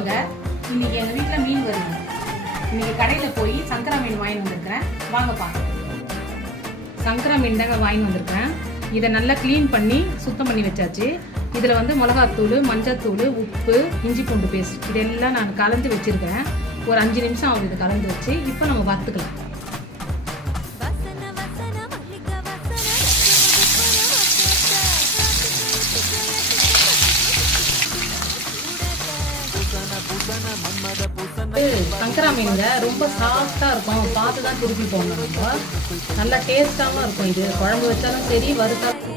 இன்னைக்கு எங்கள் வீட்டில் மீன் வருது. இன்னைக்கு கடையில் போய் சங்கரா மீன் வாங்கி வந்திருக்கிறேன். வாங்கப்பா. சங்கரா மீன் தாங்க வாங்கி வந்திருக்கேன். இதை நல்லா க்ளீன் பண்ணி சுத்தம் பண்ணி வச்சாச்சு. இதில் வந்து மிளகாத்தூள், மஞ்சத்தூள், உப்பு, இஞ்சி பூண்டு பேஸ்ட் இதெல்லாம் நான் கலந்து வச்சுருக்கேன். ஒரு 5 நிமிஷம் ஆகுது இது கலந்து வச்சு. இப்போ நம்ம வறுத்துக்கலாம். சங்கரா மீனுங்க ரொம்ப சாஃப்டாக இருக்கும். பார்த்து தான் திருப்பி போடணும். நம்ம நல்லா டேஸ்டாகவும் இருக்கும். இது குழம்பு வச்சாலும் சரி, வறுத்தாலும்